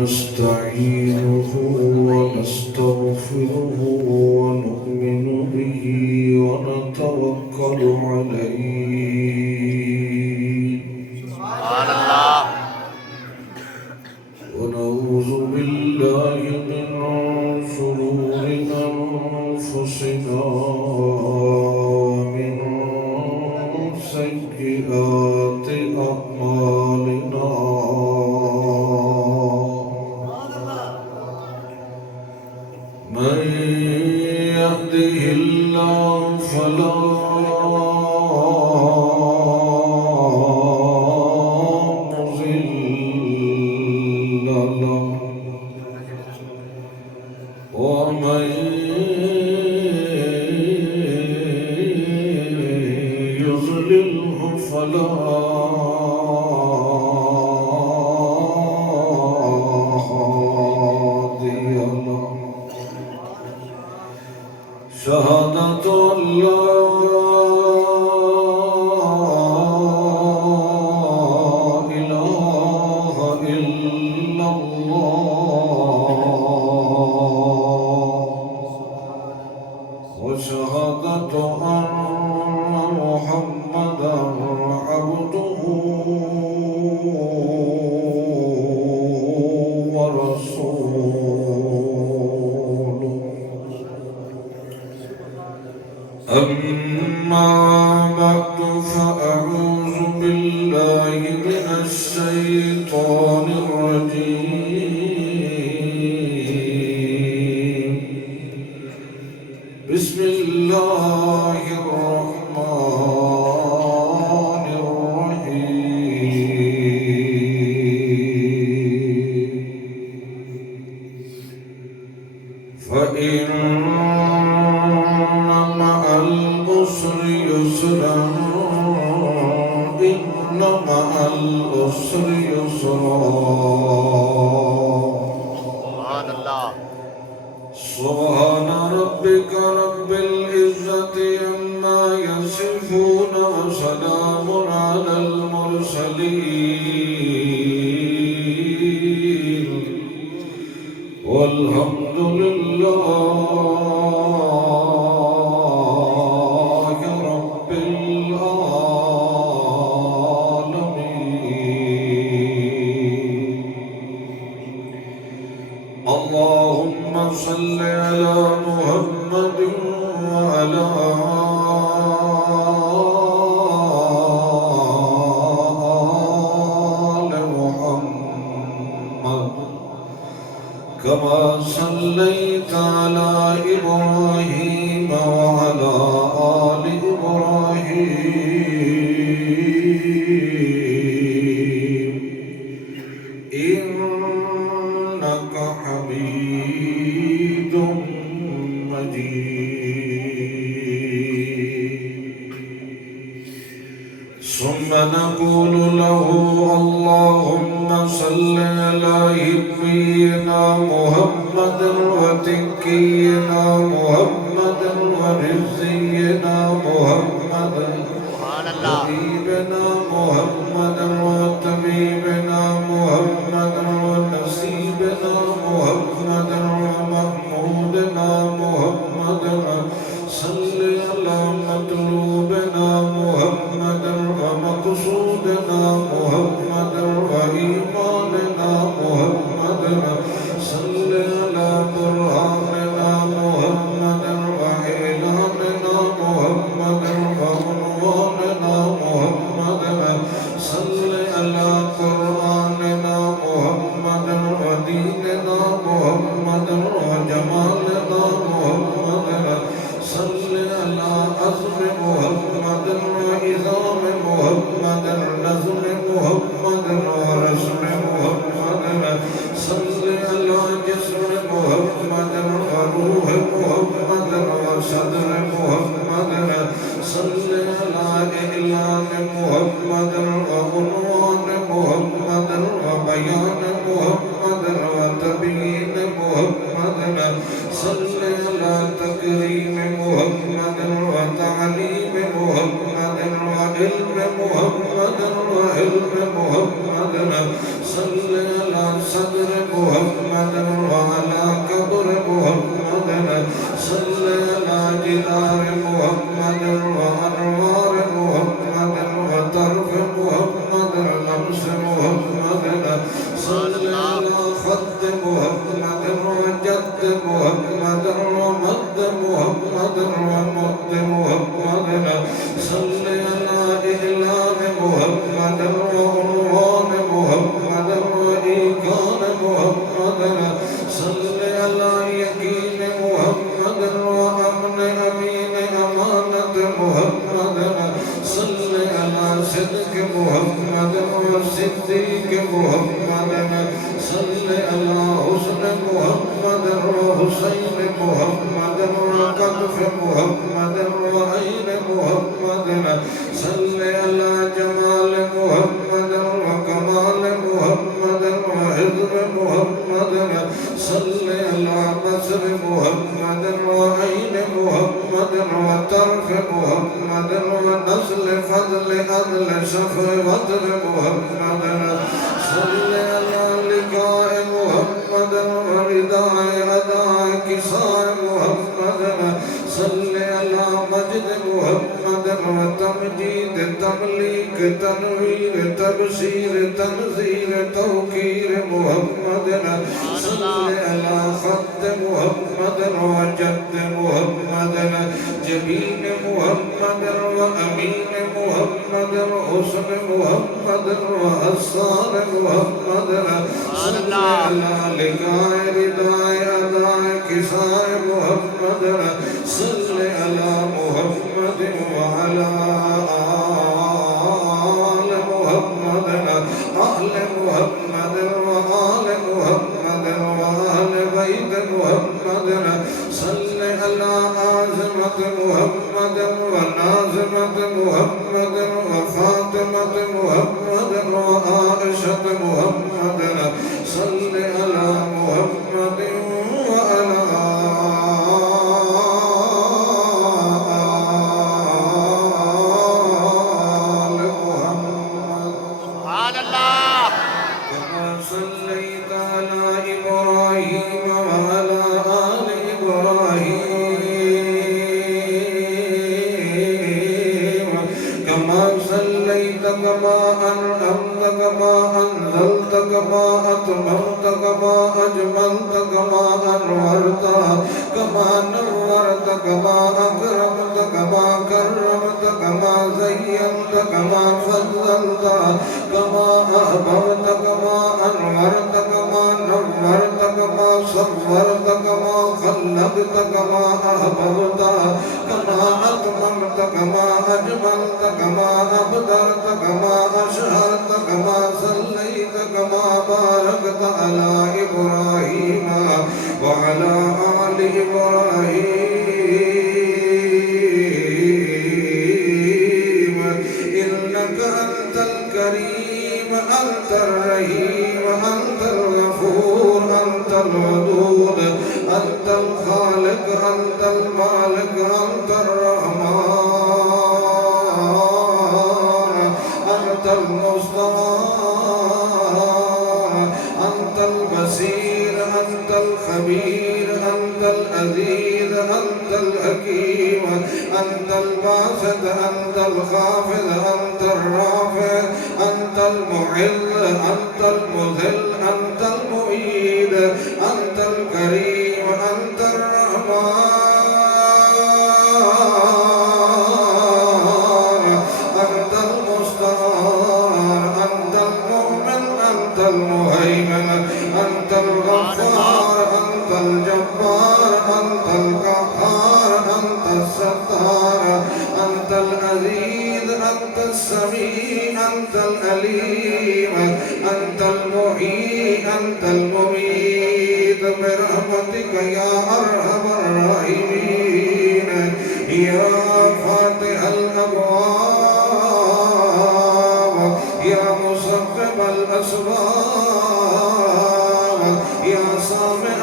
ونستعينه ونستغفره ونؤمن به ونتوكل عليه سبحان الله ونعوذ بالله من شرور أنفسنا ومن سيئات أعمالنا من يهده الله فلا مضل له ومن يضلله فلا هادي له شهادة أن لا إله إلا الله وشهادة أن محمدا عبده ورسوله أما بعد فأعوذ بالله من الشيطان الرجيم بسم الله الرحمن الرحيم فإن مع العسر يسرا إن مع العسر يسرا سبحان الله سبحان ربك رب العزة عما يصفون وسلام على المرسلين والحمد لله رب العالمين اللهم صل على محمد وعلى آل محمد كما صليت على إبراهيم وعلى آل إبراهيم إنك حميد مجيد ثم نقول له اللهم صل على نبينا محمد وتقينا محمد ورزقنا محمد سبحان الله حبيبنا محمد وطبيبنا محمد ونسيبنا محمد ومحمودنا محمد صل على مطلوبنا محمد ومقصودنا محمد وإيماننا محمد صل على برهاننا محمد وإعلاننا محمد وعنواننا محمد صل على قرآننا محمد وديننا محمد وجمالنا محمد صل على عزم محمد وإذام محمد نظم محمد ورسم محمد صل على جسم محمد وروح محمد وصدر محمد صل على إعلان محمد وعنوان محمد وبيان محمد وتبيين محمد صل على تكريم محمد وتعليم محمد وإلهام علم محمد وعلم محمد صل على صدر محمد وعلى قبر محمد صل على جدار محمد وأنوار محمد وطرف محمد لمس محمد صل على خد محمد وجد محمد ومد محمد ومد محمد صل على إعلان محمد وعنوان محمد وإيقان محمد صل على يقين محمد وأمن أمين أمانة محمد صل على صدق محمد وصديق محمد صل على حسن محمد وحسين محمد وقطف محمد وعين محمد صل على جمال محمد وكمال محمد وعظم محمد صل على بصر محمد وعين محمد وطرف محمد ونسل فضل عدل شفر وطر محمد صل على لقاء محمد ورداء أداء كساء محمد صل على مجد محمد وتمجيد تمليك تنوير تبشير تنزيل توقير محمد صل على خد محمد وجد محمد جبين محمد وأمين محمد وحسن محمد وأصال محمد صل على لقاء رداء أداء كساء محمد صل على محمد وعلى آل محمد آل محمد وآل محمد وآل بيت محمد صل على عازمة محمد ونازمة محمد وفاطمة محمد وعائشة محمد صل على محمد وعلى كما أطمرت كما أجملت كما أنورت كما نورت كما أكرمت كما كرمت كما زينت كما فضلت كما أحببت كما أنورت كما نورت كما صورت كما خلقت كما أحببت كما أطمرت كما أجملت كما أبدرت كما أشهرت كما صليت كما باركت على إبراهيم وعلى آل إبراهيم إنك أنت الكريم أنت الرحيم أنت الغفور أنت الودود أنت الخالق أنت المالك أنت الرحمن أنت المستعان أنت البصير أنت الخبير أنت العزيز أنت الحكيم أنت الباسط أنت الخافض أنت الرافع أنت المعز أنت المذل أنت المعيد أنت الكريم أنت الرحمن أنت المستعان أنت المؤمن أنت المهيمن أنت الغفار أنت الجبار أنت القهار أنت الستار أنت العزيز أنت السميع أنت العليم أنت المحيي أنت المميت برحمتك يا أرحم الراحمين يا فاتح الأبواب يا مسبب الأسباب يا سامع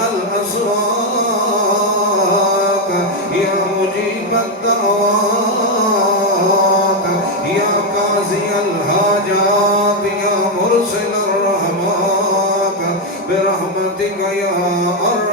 الأصوات يا مجيب الدعوات يا برحمتك يا أرحم